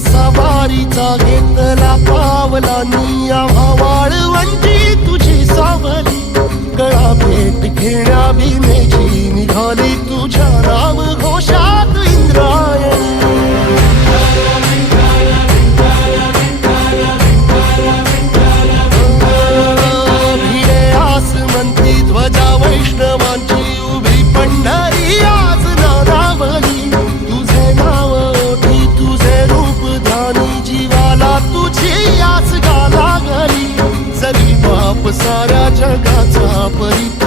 सवारीचा घेतला पावलांनी आम्हा वाळवंटी तुझी सावली गळा भेट घेण्या भीमेची निघाली तुझ्या नाम घोषात इंद्रायणी भिडे आसमंती ध्वजा वैष्णवांची उभी पंढरी आज नानावली तुझे नाव ओठी तुझे रूप ध्यानी जीवाला तुझी आस गा लागली जरी बाप साऱ्या जगाचा परित्याग